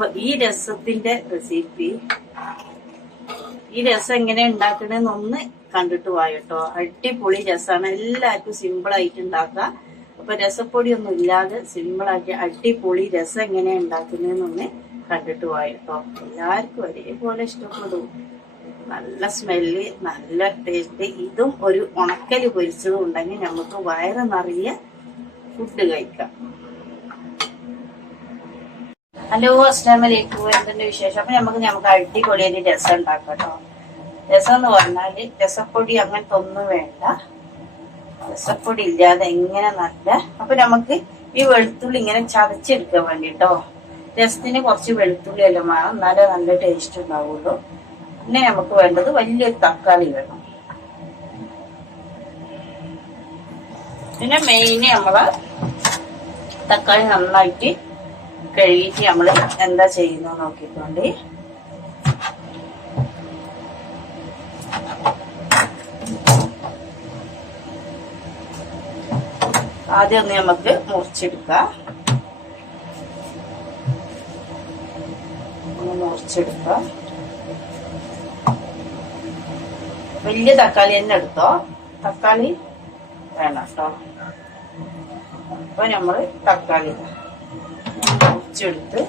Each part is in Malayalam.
അപ്പൊ ഈ രസത്തിന്റെ റെസിപ്പി ഈ രസം എങ്ങനെ ഉണ്ടാക്കണേന്ന് ഒന്ന് കണ്ടിട്ട് വായട്ടോ അടിപൊളി രസമാണ് എല്ലാവർക്കും സിമ്പിൾ ആയിട്ട് ഉണ്ടാക്കാം. അപ്പൊ രസപ്പൊടി ഒന്നും ഇല്ലാതെ സിമ്പിൾ ആക്കി അടിപൊളി രസം എങ്ങനെ ഉണ്ടാക്കുന്നതെന്നൊന്ന് കണ്ടിട്ട് പോയട്ടോ എല്ലാവർക്കും ഒരേപോലെ ഇഷ്ടപ്പെടും. നല്ല സ്മെല്ല് നല്ല ടേസ്റ്റ് ഇതും ഒരു ഉണക്കൽ പൊരിച്ചതും ഉണ്ടെങ്കിൽ നമുക്ക് വയറ് നിറയെ ഫുഡ് കഴിക്കാം. ഹലോ അസ്ലാം വലൈക്കും എന്തിന്റെ വിശേഷം? അപ്പൊ നമുക്ക് നമുക്ക് അടിപൊളി ഒരു രസം ഉണ്ടാക്കാം രസം എന്ന് പറഞ്ഞാൽ രസപ്പൊടി അങ്ങനത്തെ ഒന്നും വേണ്ട. രസപ്പൊടി ഇല്ലാതെ എങ്ങനെ നല്ല. അപ്പൊ നമുക്ക് ഈ വെളുത്തുള്ളി ഇങ്ങനെ ചതച്ചെടുക്കാൻ വേണ്ടി കേട്ടോ രസത്തിന് കുറച്ച് വെളുത്തുള്ളി എല്ലാം വേണം. എന്നാലേ നല്ല ടേസ്റ്റ് ഉണ്ടാവുള്ളൂ. പിന്നെ നമുക്ക് വേണ്ടത് വലിയൊരു തക്കാളി വേണം. പിന്നെ മെയിന് നമ്മൾ തക്കാളി നന്നായിട്ട് കഴുകിയിട്ട് നമ്മൾ എന്താ ചെയ്യുന്നു നോക്കിക്കൊണ്ട്. ആദ്യം ഒന്ന് നമുക്ക് മുറിച്ചെടുക്കാം. ഒന്ന് മുറിച്ചെടുക്കാം. വലിയ തക്കാളി തന്നെ എടുത്തോ? തക്കാളി വേണം കേട്ടോ അപ്പൊ നമ്മൾ തക്കാളി മുറിച്ചെടുത്ത്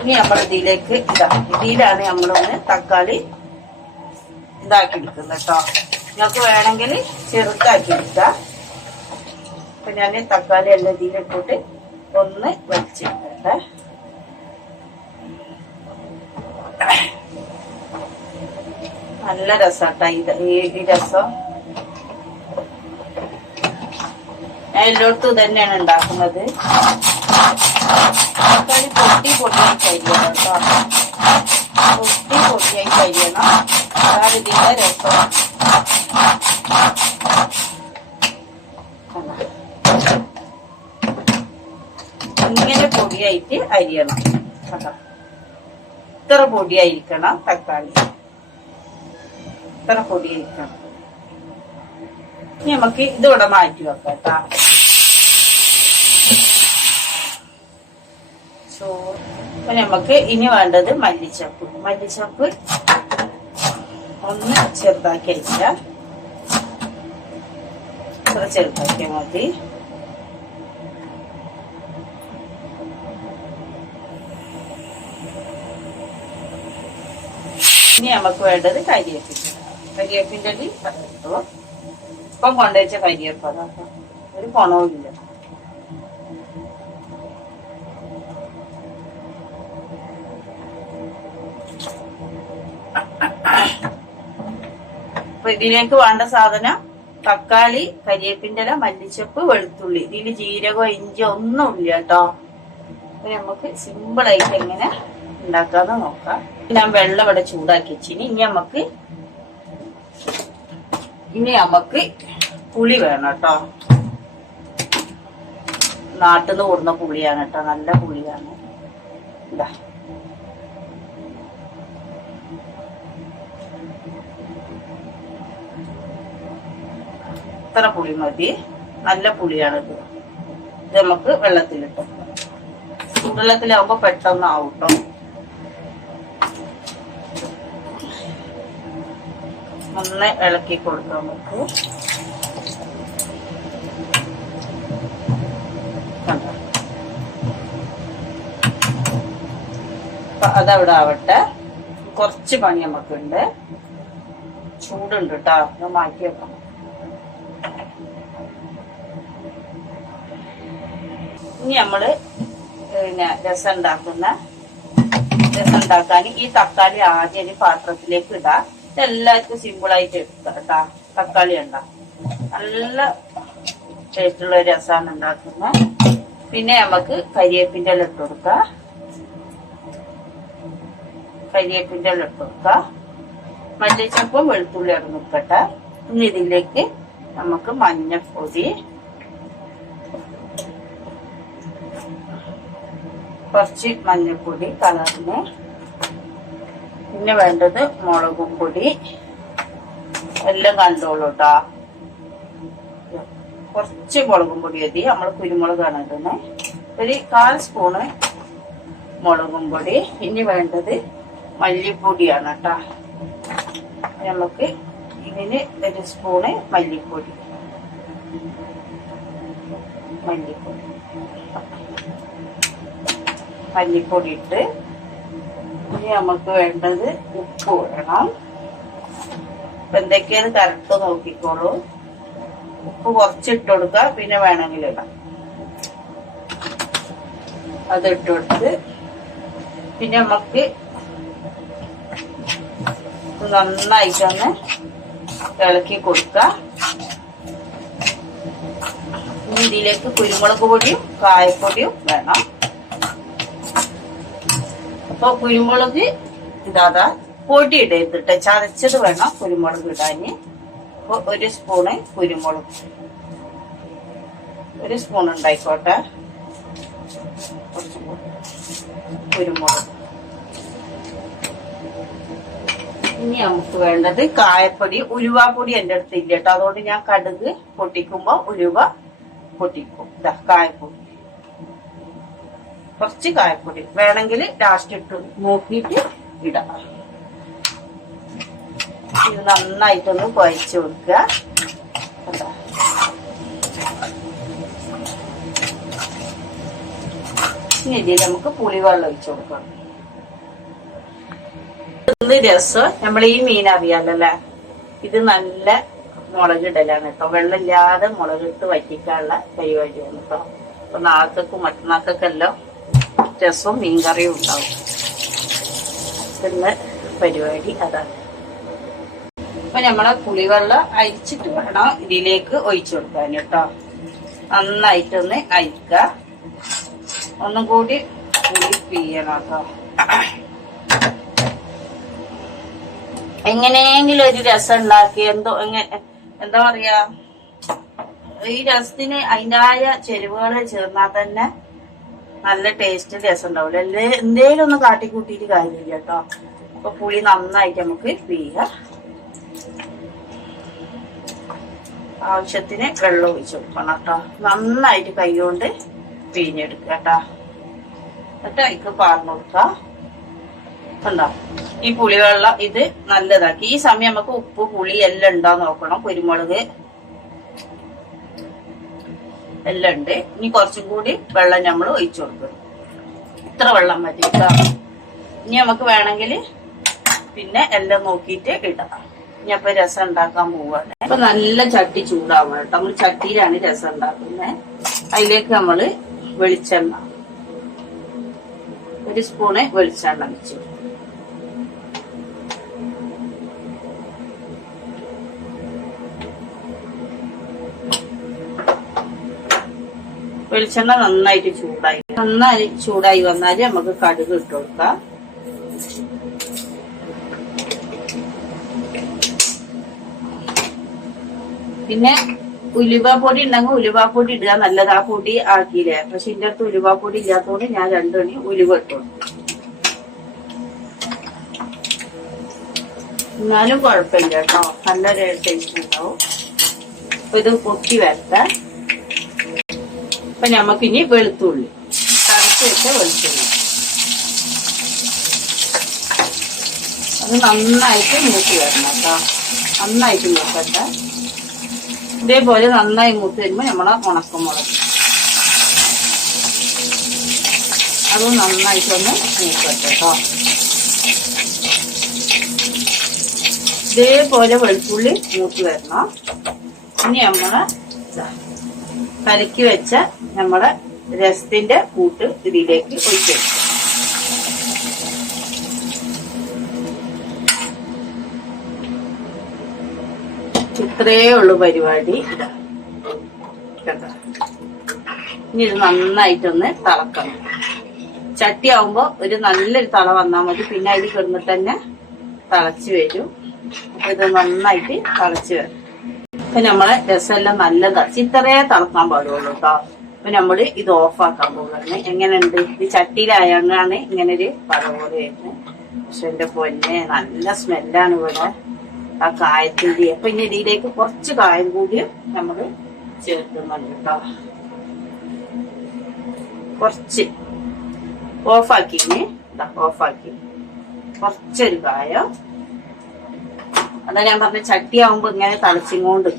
ഇനി നമ്മൾ ഇതിലേക്ക് ഇതാ ഇതിലാണ് നമ്മളൊന്ന് തക്കാളി ഇതാക്കി എടുക്കുന്നത് കേട്ടോ. നിങ്ങൾക്ക് വേണമെങ്കിൽ ചെറുതാക്കി എടുക്കാം അപ്പൊ ഞാൻ തക്കാളി എല്ലാം ഇതിലിട്ടിട്ട് ഒന്ന് വെച്ചെടുക്കട്ടെ നല്ല രസാട്ടാ ഇത്. ഈ രസം. ഞാൻ എല്ലായിടത്തും തന്നെയാണ് ഉണ്ടാക്കുന്നത്. തക്കാളി പൊട്ടി പൊട്ടിയായി കരിയണം കേട്ടോ. പൊട്ടി പൊട്ടിയായി കരിയണം അതാണ് രസം. ഇങ്ങനെ പൊടിയായിട്ട് അരിയണം കേട്ടോ. ഇത്ര പൊടിയായിരിക്കണം തക്കാളി. ഇത്ര പൊടി ഇനി നമുക്ക് ഇതിവിടെ മാറ്റി വെക്കാം അപ്പൊ നമുക്ക് ഇനി വേണ്ടത് മല്ലിച്ചപ്പ്. മല്ലിച്ചപ്പ് ഒന്ന് ചെറുതാക്കി അരിച്ച. ഇത്ര ചെറുതാക്കിയാൽ മതി. ഇനി നമുക്ക് വേണ്ടത് കരിയേപ്പിന്റെ കരിയേപ്പിന്റെ അടി കിട്ടുമോ ഇപ്പം കൊണ്ടുവച്ച ഒരു പണവുമില്ല അപ്പൊ ഇതിലേക്ക് വേണ്ട സാധനം തക്കാളി കരിയേപ്പിന്റെ ഇല മല്ലിച്ചപ്പ് വെളുത്തുള്ളി. ഇതിൽ ജീരകോ ഇഞ്ചി ഒന്നും ഇല്ല കേട്ടോ നമുക്ക് സിമ്പിൾ ആയിട്ട് എങ്ങനെ ഉണ്ടാക്കാന്ന് നോക്കാം. ഞാൻ വെള്ളം ഇവിടെ ചൂടാക്കി വെച്ചിനി. ഇനി നമുക്ക് ഇനി നമുക്ക് പുളി വേണം കേട്ടോ. നാട്ടിൽ നിന്ന് ഓടുന്ന പുളിയാണ് കേട്ടോ നല്ല പുളിയാണ്. ഇതാ. ഇത്ര പുളി മതി. നല്ല പുളിയാണ് ഇത്. നമുക്ക് വെള്ളത്തിലിട്ടോ. ചൂടുവെള്ളത്തിലാവുമ്പോ പെട്ടെന്ന് ആവും കേട്ടോ ഒന്ന് ഇളക്കി കൊടുക്കാം നമുക്ക്. അതവിടെ ആവട്ടെ. കുറച്ച് പണി നമുക്കുണ്ട്. ചൂടുണ്ട് കേട്ടോ മാറ്റി വെക്കാം ഇനി നമ്മൾ പിന്നെ രസം ഉണ്ടാക്കുന്ന രസം ഉണ്ടാക്കാൻ ഈ തക്കാളി ആദ്യം ഒരു പാത്രത്തിലേക്ക് ഇടാം. എല്ലാവർക്കും സിമ്പിൾ ആയിട്ട് എടുക്കാം തക്കാളി ഉണ്ടാ നല്ല ടേസ്റ്റുള്ള ഒരു രസമാണ് ഉണ്ടാക്കുന്നത്. പിന്നെ നമുക്ക് കരിയേപ്പിന്റെ ഇല ഇട്ട് കൊടുക്കാം. കരിയേപ്പിന്റെ ഇല ഇട്ട് കൊടുക്കാം. മല്ലിച്ചപ്പും വെളുത്തുള്ളി നിൽക്കട്ടെ ഇനി ഇതിലേക്ക് നമുക്ക് മഞ്ഞപ്പൊടി. കുറച്ച് മഞ്ഞപ്പൊടി കളറിന് പിന്നെ വേണ്ടത് മുളകും പൊടി. എല്ലാം കണ്ടോളൂ കേട്ടോ കുറച്ച് മുളകും പൊടി മതി. നമ്മൾ കുരുമുളകാണ് ഇടുന്നത് ഒരു കാൽ സ്പൂണ് മുളകും പൊടി. ഇനി വേണ്ടത് മല്ലിപ്പൊടിയാണ് കേട്ടോ. നമുക്ക് ഇതിന് ഒരു സ്പൂണ് മല്ലിപ്പൊടി. മല്ലിപ്പൊടി. മല്ലിപ്പൊടി ഇട്ട് ഇനി നമുക്ക് വേണ്ടത് ഉപ്പ് വേണം ഇപ്പൊ എന്തൊക്കെയാണ് കറക്റ്റ് നോക്കിക്കോളൂ. ഉപ്പ് കുറച്ചിട്ട് കൊടുക്കുക പിന്നെ വേണമെങ്കിൽ ഇടാം. ഇട്ട് കൊടുത്ത് പിന്നെ നമുക്ക് നന്നായിട്ടൊന്ന് ഇളക്കി കൊടുക്കാം. ഇതിലേക്ക് കുരുമുളക് പൊടിയും കായപ്പൊടിയും വേണം. അപ്പൊ കുരുമുളക് ഇതാതാ പൊടി ഇടരുതിട്ട് ചതച്ചത് വേണം കുരുമുളക് ഇടാന്. അപ്പൊ ഒരു സ്പൂണ് കുരുമുളക്. ഒരു സ്പൂൺ ഉണ്ടായിക്കോട്ടെ. കുരുമുളക്. ഇനി നമുക്ക് വേണ്ടത് കായപ്പൊടി ഉലുവാപ്പൊടി എന്റെ അടുത്ത് ഇല്ല കേട്ടോ. അതുകൊണ്ട് ഞാൻ കടുക് പൊട്ടിക്കുമ്പോ ഉലുവ പൊട്ടിക്കും. കായപ്പൊടി. കുറച്ച് കായപ്പൊടി വേണമെങ്കിൽ ലാസ്റ്റ് ഇട്ട് നോക്കിയിട്ട് ഇടാം. ഇത് നന്നായിട്ടൊന്ന് കുഴച്ച് കൊടുക്കുക. ഇതിൽ നമുക്ക് പുളിവെള്ളം ഒഴിച്ചു കൊടുക്കണം ഇത് രസം നമ്മൾ ഈ മീൻ അറിയാലല്ലേ? ഇത് നല്ല മുളകിടലാണ് കേട്ടോ. വെള്ളമില്ലാതെ മുളകിട്ട് വറ്റിക്കാനുള്ള പരിപാടിയാണ് കേട്ടോ. അപ്പൊ നാക്കൊക്കെ മറ്റന്നാക്കൊക്കെ എല്ലാം രസവും മീൻകറിയും ഉണ്ടാവും. പിന്നെ പരിപാടി അതാണ്. അപ്പൊ നമ്മളെ പുളിവെള്ളം അരിച്ചിട്ട് വേണം ഇതിലേക്ക് ഒഴിച്ചു കൊടുക്കാൻ കേട്ടോ. നന്നായിട്ടൊന്ന് അരിക്ക. ഒന്നും കൂടി പുളി പിയ്യണം കേട്ടോ. എങ്ങനെയെങ്കിലും ഒരു രസം ഉണ്ടാക്കി. എന്തോ എങ്ങനെ എന്താ പറയാ? ഈ രസത്തിന് അതിന്റെതായ ചെരുവുകൾ ചേർന്നാൽ തന്നെ നല്ല ടേസ്റ്റ് രസം ഉണ്ടാവില്ല എന്തേ എന്തേലും ഒന്ന് കാട്ടിക്കൂട്ടിയിട്ട് കാര്യമില്ല കേട്ടോ. അപ്പൊ പുളി നന്നായിട്ട് നമുക്ക് വീഴ ആവശ്യത്തിന് വെള്ളം ഒഴിച്ചു കൊടുക്കണം കേട്ടോ. നന്നായിട്ട് കൈ കൊണ്ട് പിഴിഞ്ഞെടുക്കുക കേട്ടോ. എന്നിട്ട് അതിക്ക് പാർന്നു കൊടുക്കാം കണ്ടോ? ഈ പുളിവെള്ളം ഇത് നല്ലതാക്കി ഈ സമയം നമുക്ക് ഉപ്പ് പുളി എല്ലാം ഉണ്ടോ നോക്കണം. കുരുമുളക് എല്ലാം ഉണ്ട്. ഇനി കുറച്ചും കൂടി വെള്ളം നമ്മൾ ഒഴിച്ചു കൊടുക്കണം ഇത്ര വെള്ളം മതി ഇനി നമുക്ക് വേണമെങ്കിൽ പിന്നെ എല്ലാം നോക്കിയിട്ട് ഇടാം. ഇനി അപ്പൊ രസം ഉണ്ടാക്കാൻ പോവാണ്. അപ്പൊ നല്ല ചട്ടി ചൂടാവണം കേട്ടോ. നമ്മൾ ചട്ടിയിലാണ് രസം ഉണ്ടാക്കുന്നത്. അതിലേക്ക് നമ്മൾ വെളിച്ചെണ്ണ. ഒരു സ്പൂണ് വെളിച്ചെണ്ണ വെച്ചു വെളിച്ചെണ്ണ നന്നായിട്ട് ചൂടായി. നന്നായി ചൂടായി വന്നാൽ നമുക്ക് കടുക് ഇട്ട് കൊടുക്കാം. പിന്നെ ഉലുവാപ്പൊടി പൊടി ഉണ്ടെങ്കിൽ ഉലുവാപ്പൊടി പൊടി ഇടുക. നല്ലത് ആ പൊടി ആക്കിയില്ലേ? പക്ഷെ ഇതിന്റെ അടുത്ത് ഉലുവാപ്പൊടി ഇല്ലാത്തതുകൊണ്ട് ഞാൻ രണ്ടുമണി ഉലുവ ഇട്ടു. എന്നാലും കുഴപ്പമില്ല കേട്ടോ. നല്ലൊരു ടേസ്റ്റ് ഉണ്ടാവും. അപ്പൊ ഇത് പൊട്ടി വരട്ടെ. അപ്പൊ നമുക്കിനി വെളുത്തുള്ളി. വെച്ച വെളുത്തുള്ളി. അത് നന്നായിട്ട് മൂത്തി വരണം കേട്ടോ. നന്നായിട്ട് മൂത്തട്ടെ ഇതേപോലെ നന്നായി മൂത്ത് വരുമ്പോ നമ്മളെ ഉണക്കമുളക്. അത് നന്നായിട്ടൊന്ന് മൂക്കട്ടെ കേട്ടോ. ഇതേപോലെ വെളുത്തുള്ളി മൂത്ത് വരണം. ഇനി നമ്മളെ കലക്കി വെച്ച നമ്മുടെ രസത്തിന്റെ കൂട്ട് ഇതിലേക്ക് ഒഴിച്ചു ഇത്രയേ ഉള്ളൂ പരിപാടി? ഇനി ഇത് നന്നായിട്ടൊന്ന് തിളക്കണം. ചട്ടി ആവുമ്പോ ഒരു നല്ലൊരു തള വന്നാൽ മതി. പിന്നെ അതിൽ കിടന്നിട്ട് തന്നെ തിളച്ചു വരും. അപ്പൊ ഇത് നന്നായിട്ട് തിളച്ചു വരും അപ്പൊ നമ്മളെ രസമെല്ലാം നല്ലതാ. ചിത്രയെ തളർത്താൻ പാടുള്ളൂ കേട്ടോ അപ്പൊ നമ്മൾ ഇത് ഓഫാക്കാൻ പോകുന്നത് എങ്ങനെയുണ്ട്? ഈ ചട്ടിയിലായാണ് ഇങ്ങനെ ഒരു പട പോലെ പക്ഷെ എന്റെ പൊന്നെ നല്ല സ്മെല്ലാണ് ഇവിടെ. ആ കായത്തിന്റെ അപ്പൊ ഇനി ഇതിലേക്ക് കുറച്ച് കായം കൂടി നമ്മൾ ചേർക്കുന്നുണ്ട് കേട്ടോ കുറച്ച് ഓഫാക്കിന് ഓഫാക്കി. കുറച്ചൊരു കായം. അതാ ഞാൻ പറഞ്ഞ ചട്ടിയാവുമ്പോ ഇങ്ങനെ തളിച്ചിങ്ങോണ്ട്.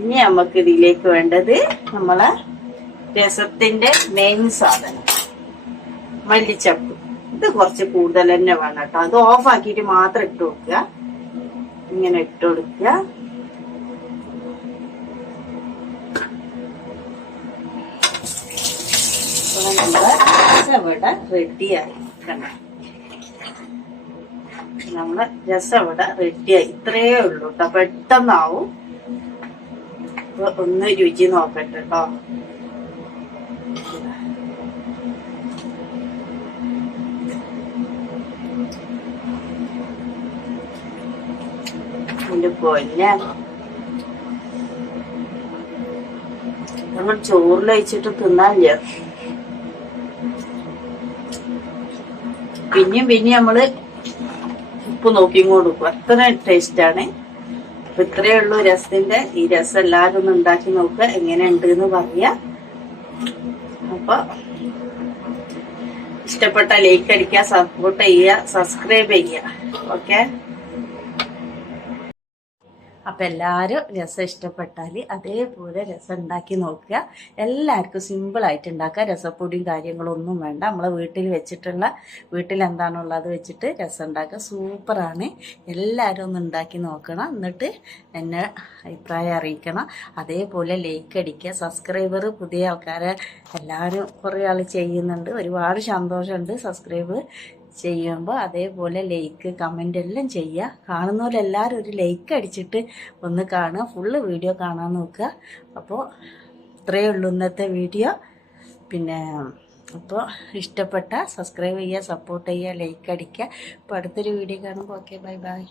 ഇനി നമുക്ക് ഇതിലേക്ക് വേണ്ടത് നമ്മളെ രസത്തിന്റെ മെയിൻ സാധനം. മല്ലിച്ചപ്പ്. ഇത് കുറച്ച് കൂടുതൽ തന്നെ വേണം കേട്ടോ. അത് ഓഫ് ആക്കിയിട്ട് മാത്രം ഇട്ട് കൊടുക്കുക. ഇങ്ങനെ ഇട്ട് കൊടുക്കുക. റെഡിയായി കണ്ട നമ്മളെ രസം ഇവിടെ റെഡിയായി ഇത്രയേ ഉള്ളൂ കേട്ടോ പെട്ടെന്നാവും. ഒന്ന് രുചി നോക്കട്ടെ കേട്ടോ എന്റെ പൊന്നെ. നമ്മൾ ചോറിൽ വെച്ചിട്ട് തിന്നാല്ലേ പിന്നെയും പിന്നെയും നമ്മൾ ഉപ്പ് നോക്കിയും കൊടുക്കും അത്ര ടേസ്റ്റ് ആണ്. അപ്പൊ ഇത്രയേ ഉള്ളൂ രസത്തിന്റെ. ഈ രസം എല്ലാവരും ഒന്ന് ഉണ്ടാക്കി നോക്കുക എങ്ങനെയുണ്ട് എന്ന് പറയാ. അപ്പൊ ഇഷ്ടപ്പെട്ട ലൈക്ക് അടിക്കുക സപ്പോർട്ട് ചെയ്യുക സബ്സ്ക്രൈബ് ചെയ്യുക. ഓക്കെ അപ്പം എല്ലാവരും രസം ഇഷ്ടപ്പെട്ടാൽ അതേപോലെ രസം ഉണ്ടാക്കി നോക്കുക. എല്ലാവർക്കും സിമ്പിളായിട്ട് ഉണ്ടാക്കുക. രസപ്പൊടിയും കാര്യങ്ങളൊന്നും വേണ്ട. നമ്മൾ വീട്ടിൽ വെച്ചിട്ടുള്ള വീട്ടിൽ എന്താണുള്ളത് വെച്ചിട്ട് രസം ഉണ്ടാക്കുക. സൂപ്പറാണ് എല്ലാവരും ഒന്ന് ഉണ്ടാക്കി നോക്കണം. എന്നിട്ട് എന്നെ അഭിപ്രായം അറിയിക്കണം. അതേപോലെ ലൈക്ക് അടിക്കുക. സബ്സ്ക്രൈബർ പുതിയ ആൾക്കാരെ എല്ലാവരും കുറേ ആൾ ചെയ്യുന്നുണ്ട്. ഒരുപാട് സന്തോഷമുണ്ട്. സബ്സ്ക്രൈബ് ചെയ്യുമ്പോൾ അതേപോലെ ലൈക്ക് കമന്റ് എല്ലാം ചെയ്യുക. കാണുന്നവരെല്ലാവരും ഒരു ലൈക്ക് അടിച്ചിട്ട് ഒന്ന് കാണുക. ഫുള്ള് വീഡിയോ കാണാൻ നോക്കുക. അപ്പോൾ ഇത്രയേ ഉള്ളൂ ഇന്നത്തെ വീഡിയോ പിന്നെ അപ്പോൾ ഇഷ്ടപ്പെട്ട സബ്സ്ക്രൈബ് ചെയ്യുക സപ്പോർട്ട് ചെയ്യുക ലൈക്ക് അടിക്കുക. അപ്പോൾ അടുത്തൊരു വീഡിയോ കാണുമ്പോൾ ഓക്കെ ബൈ ബൈ